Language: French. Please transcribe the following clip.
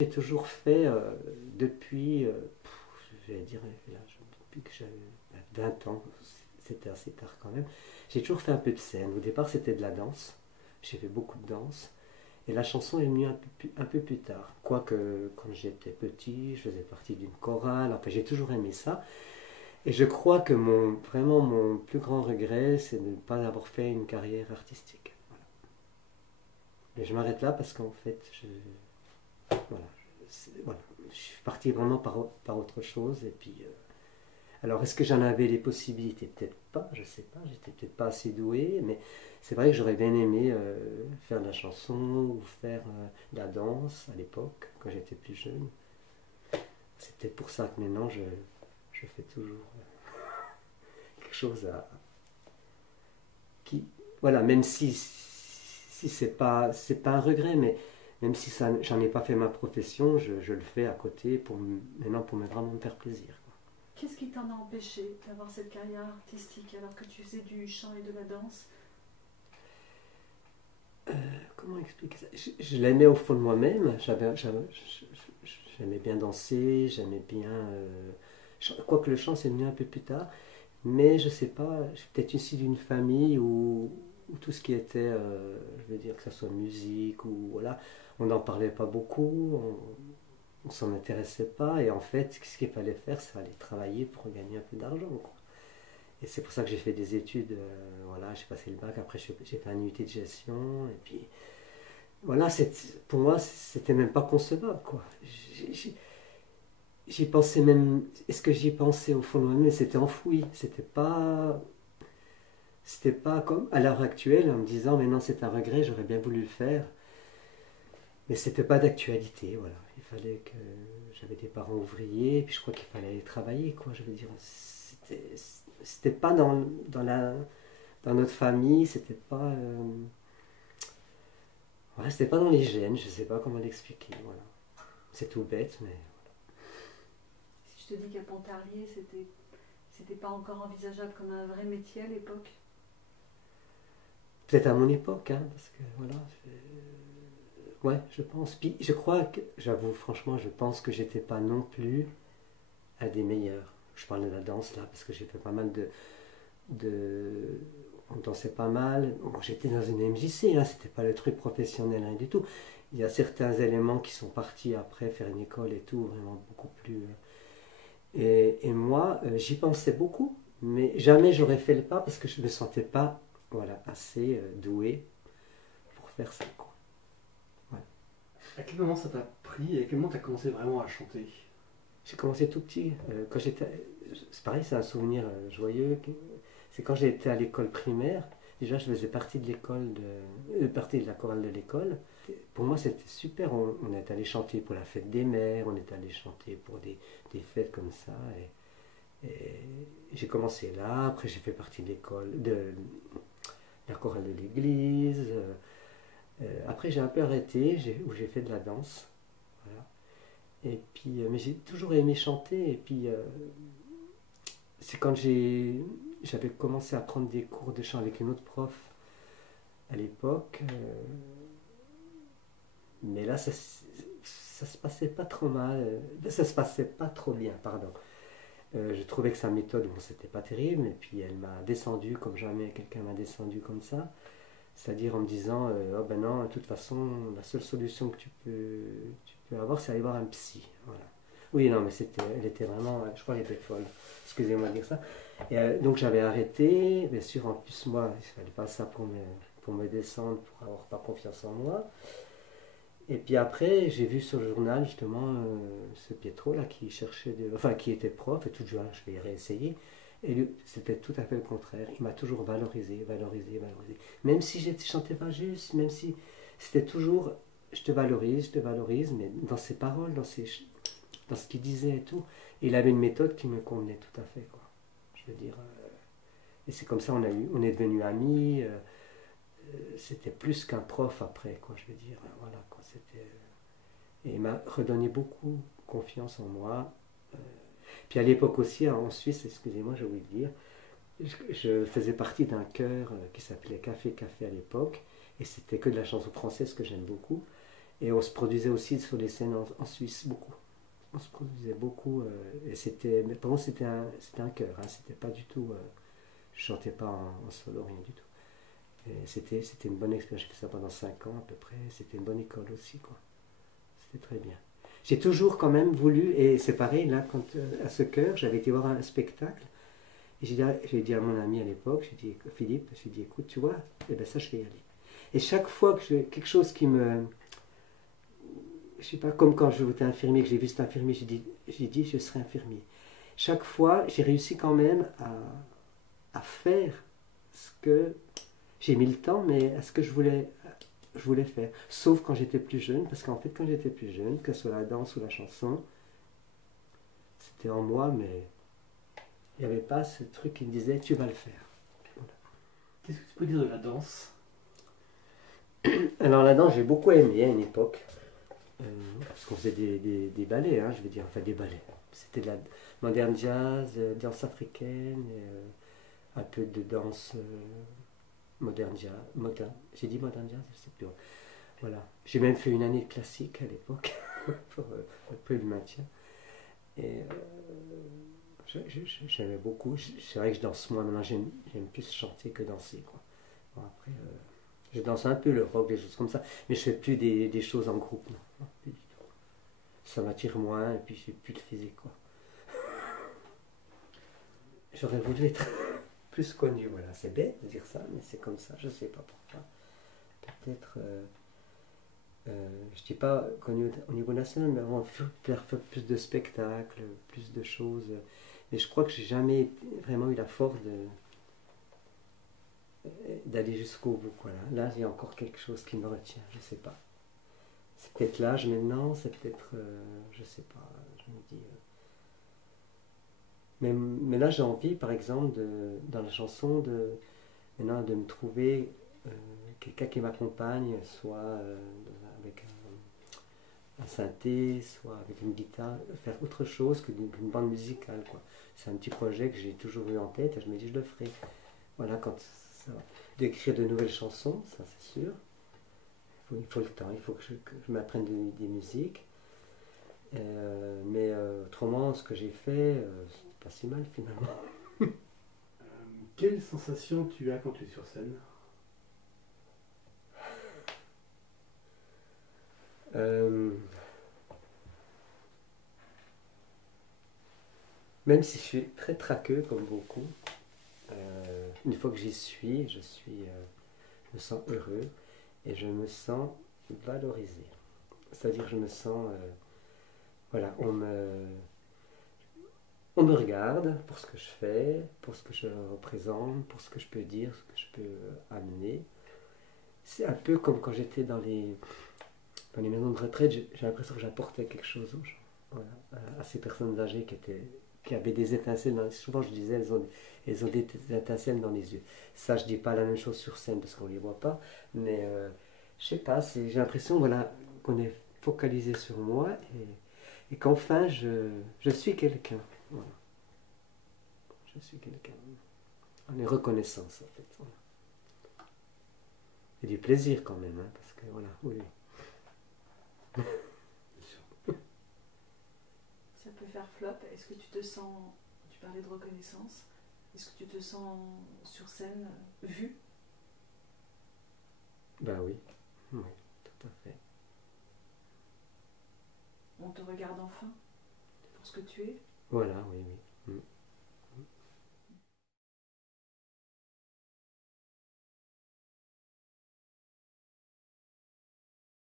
J'ai toujours fait depuis, je vais dire, là, depuis que j'avais 20 ans, c'était assez tard quand même, j'ai toujours fait un peu de scène. Au départ, c'était de la danse. J'ai fait beaucoup de danse. Et la chanson est venue un peu plus tard. Quoique, quand j'étais petit, je faisais partie d'une chorale. Enfin, j'ai toujours aimé ça. Et je crois que vraiment mon plus grand regret, c'est de ne pas avoir fait une carrière artistique. Et je m'arrête là parce qu'en fait, voilà, voilà, je suis parti vraiment par autre chose. Et puis, alors, est-ce que j'en avais les possibilités? Peut-être pas, je sais pas. J'étais peut-être pas assez doué, mais c'est vrai que j'aurais bien aimé faire de la chanson ou faire de la danse à l'époque, quand j'étais plus jeune. C'est peut-être pour ça que maintenant je fais toujours quelque chose qui, voilà, même si c'est pas un regret, mais même si ça, j'en ai pas fait ma profession, je le fais à côté maintenant pour vraiment me faire plaisir. Qu'est-ce qui t'en a empêché d'avoir cette carrière artistique alors que tu faisais du chant et de la danse? Comment expliquer ça? Je l'aimais au fond de moi-même. J'aimais bien danser, j'aimais bien. Quoique le chant, c'est venu un peu plus tard. Mais je sais pas, je suis peut-être issu d'une famille où tout ce qui était, je veux dire, que ce soit musique ou voilà, on n'en parlait pas beaucoup, on s'en intéressait pas. Et en fait, ce qu'il fallait faire, c'est aller travailler pour gagner un peu d'argent, quoi. Et c'est pour ça que j'ai fait des études, voilà, j'ai passé le bac, après j'ai fait un UT de gestion, et puis voilà, pour moi, c'était même pas concevable, quoi. J'y pensais même, est-ce que j'y pensais au fond de moi-même, c'était enfoui, c'était pas comme à l'heure actuelle, en me disant, mais non, c'est un regret, j'aurais bien voulu le faire, mais c'était pas d'actualité, voilà. Il fallait que, j'avais des parents ouvriers, puis je crois qu'il fallait aller travailler, quoi, je veux dire, c'était pas dans notre famille, c'était pas dans les gènes, je sais pas comment l'expliquer, voilà. C'est tout bête, mais Si je te dis qu'à Pontarlier, c'était pas encore envisageable comme un vrai métier à l'époque. peut-être à mon époque, hein, parce que voilà, ouais, je pense. Puis je crois que, j'avoue, franchement, je pense que j'étais pas non plus un des meilleurs. Je parle de la danse là, parce que j'ai fait pas mal de... On dansait pas mal. Bon, j'étais dans une MJC, hein, c'était pas le truc professionnel, rien du tout. Il y a certains éléments qui sont partis après faire une école et tout, vraiment beaucoup plus. Et moi, j'y pensais beaucoup, mais jamais j'aurais fait le pas parce que je me sentais pas, voilà, assez doué pour faire ça, quoi. Ouais. À quel moment ça t'a pris et à quel moment t'as commencé vraiment à chanter? J'ai commencé tout petit. Quand j'étais, c'est pareil, c'est un souvenir joyeux. C'est quand j'étais à l'école primaire. Déjà, je faisais partie de la chorale de l'école. Pour moi, c'était super. On est allé chanter pour la fête des mères, on est allé chanter pour des fêtes comme ça. Et j'ai commencé là. Après, j'ai fait partie de la chorale de l'église. Après, j'ai un peu arrêté, où j'ai fait de la danse. Voilà. Et puis, mais j'ai toujours aimé chanter. Et puis, c'est quand j'avais commencé à prendre des cours de chant avec une autre prof à l'époque. Mais là, ça se passait pas trop mal. Ça se passait pas trop bien, pardon. Je trouvais que sa méthode, bon, c'était pas terrible. Et puis, elle m'a descendu comme jamais quelqu'un m'a descendu comme ça. C'est-à-dire en me disant, oh ben non, de toute façon, la seule solution que tu peux avoir, c'est aller voir un psy. Voilà. Oui, non, mais elle était vraiment, je crois qu'elle était folle. Excusez-moi de dire ça. Et, donc j'avais arrêté. Bien sûr, en plus, moi, il ne fallait pas ça pour me descendre, pour avoir pas confiance en moi. Et puis après, j'ai vu sur le journal, justement, ce Pietro, là, enfin, qui était prof, et tout, je vais réessayer. Et lui, c'était tout à fait le contraire. Il m'a toujours valorisé, valorisé, valorisé. Même si je ne chantais pas juste, même si c'était toujours je te valorise, mais dans ses paroles, dans ce qu'il disait et tout. Et il avait une méthode qui me convenait tout à fait, quoi. Je veux dire. Et c'est comme ça on est devenus amis. C'était plus qu'un prof après, quoi. Je veux dire, voilà, quoi. Et il m'a redonné beaucoup confiance en moi. Euh, Puis à l'époque aussi, en Suisse, excusez-moi, j'ai oublié de dire, je faisais partie d'un chœur qui s'appelait Café Café à l'époque, et c'était que de la chanson française que j'aime beaucoup. Et on se produisait aussi sur les scènes en Suisse, beaucoup. On se produisait beaucoup. Et c'était, mais pour moi, c'était un chœur. Hein, c'était pas du tout. Je chantais pas en solo, rien du tout. Et c'était une bonne expérience. J'ai fait ça pendant 5 ans à peu près. C'était une bonne école aussi, quoi. C'était très bien. J'ai toujours quand même voulu, et c'est pareil, là, à ce chœur, j'avais été voir un spectacle. Et j'ai dit à mon ami à l'époque, j'ai dit, Philippe, j'ai dit, écoute, tu vois, eh ben ça, je vais y aller. Et chaque fois que j'ai quelque chose qui me... Je sais pas, comme quand je votais infirmier, que j'ai vu cet infirmier, j'ai dit, je serai infirmier. Chaque fois, j'ai réussi quand même à faire ce que... J'ai mis le temps, mais à ce que je voulais faire. Sauf quand j'étais plus jeune, parce qu'en fait, quand j'étais plus jeune, que ce soit la danse ou la chanson, c'était en moi, mais il n'y avait pas ce truc qui me disait, tu vas le faire. Voilà. Qu'est-ce que tu peux dire de la danse? Alors la danse, j'ai beaucoup aimé à une époque, parce qu'on faisait des ballets, hein, je veux dire, enfin des ballets. C'était de la moderne jazz, danse africaine, un peu de danse moderne jazz. J'ai dit moderne jazz, je sais plus. Voilà. J'ai même fait une année de classique à l'époque, pour un peu le maintien. Et j'aimais beaucoup. C'est vrai que je danse moins maintenant, j'aime plus chanter que danser, quoi. Bon, après, je danse un peu le rock, des choses comme ça, mais je fais plus des choses en groupe, non, non, plus du tout. Ça m'attire moins, et puis j'ai plus de physique, quoi. J'aurais voulu être plus connu, voilà. C'est bête de dire ça, mais c'est comme ça, je sais pas pourquoi. Peut-être, je dis pas connu au niveau national, mais on va faire plus de spectacles, plus de choses. Mais je crois que j'ai jamais vraiment eu la force d'aller jusqu'au bout, quoi. Là, il y a encore quelque chose qui me retient, je sais pas. C'est peut-être l'âge maintenant, c'est peut-être, je sais pas, je me dis... Mais là, j'ai envie, par exemple, dans la chanson, maintenant, de me trouver quelqu'un qui m'accompagne, soit avec un synthé, soit avec une guitare, faire autre chose qu'une bande musicale, quoi. C'est un petit projet que j'ai toujours eu en tête, et je me dis, je le ferai. Voilà, d'écrire de nouvelles chansons, ça c'est sûr. Il faut le temps, il faut que je m'apprenne des musiques. Mais autrement, ce que j'ai fait, c'est pas si mal finalement. Quelle sensation tu as quand tu es sur scène? Même si je suis très traqueux comme beaucoup, une fois que j'y suis, je me sens heureux et je me sens valorisé. C'est-à-dire je me sens, voilà, on me regarde pour ce que je fais, pour ce que je représente, pour ce que je peux dire, ce que je peux amener. C'est un peu comme quand j'étais dans les maisons de retraite, j'ai l'impression que j'apportais quelque chose aux gens, voilà, à ces personnes âgées qui avaient des étincelles. Souvent je disais, elles ont des étincelles dans les yeux. Ça, je dis pas la même chose sur scène parce qu'on les voit pas, mais je sais pas, j'ai l'impression, voilà, qu'on est focalisé sur moi et qu'enfin je suis quelqu'un. Voilà. Je suis quelqu'un. On est reconnaissance en fait. Voilà. Et du plaisir quand même, hein, parce que voilà, oui. Ça peut faire flop. Est-ce que tu te sens, tu parlais de reconnaissance, est-ce que tu te sens sur scène vu? Ben oui, oui, tout à fait. On te regarde enfin pour ce que tu es? Voilà, oui, oui.